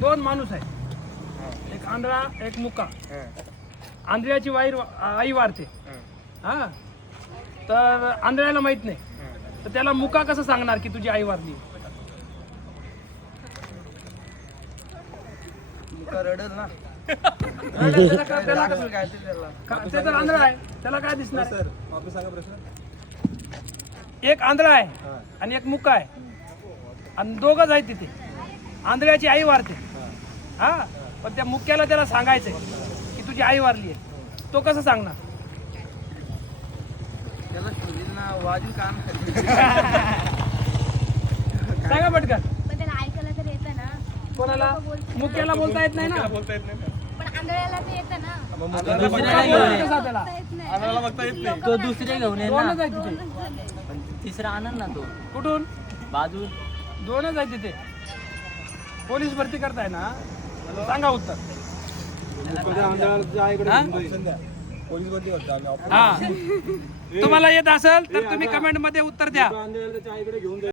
दोन माणूस आहे, एक आंधळा एक मुका. आंधळ्याची आई वारते हा, तर आंधळ्याला माहित नाही, तर त्याला मुका कसं सांगणार की तुझी आई वारली? रडल ना. ते तर आंधळा आहे, त्याला काय दिसणार? सर वापस सांगा प्रश्न. एक आंधळा आहे आणि एक मुका आहे आणि दोघंच आहेत तिथे. आंधळ्याची आई वारते हा, पण त्या मुक्याला त्याला सांगायचंय की तुझी आई वारली आहे, तो कसं सांगणार? त्याला शोधील ना, वाजू काम सांगा पटकन. पण त्याला ऐकायला तर येतं ना. कोणाला? मुक्याला बोलता येत नाही ना. बोलता येत नाही. पण आंधळ्याला तर येतं ना. मुक्याला बोलता त्याला. येत नाही. आम्हाला बघता येत नाही. तो दुसरे घेऊन ये दोनच ना, आहेत तिथे. पण तिसरा आणन ना तो कुठून? बाजू. दोनच आहेत तिथे. पोलीस भरती करताय ना, सांगा उत्तर. हा? पोलीस भरती करतो आम्ही. हा, तुम्हाला येत असेल तर तुम्ही कमेंट मध्ये उत्तर द्या. आंधळ्याला त्याच्या आईकडे घेऊन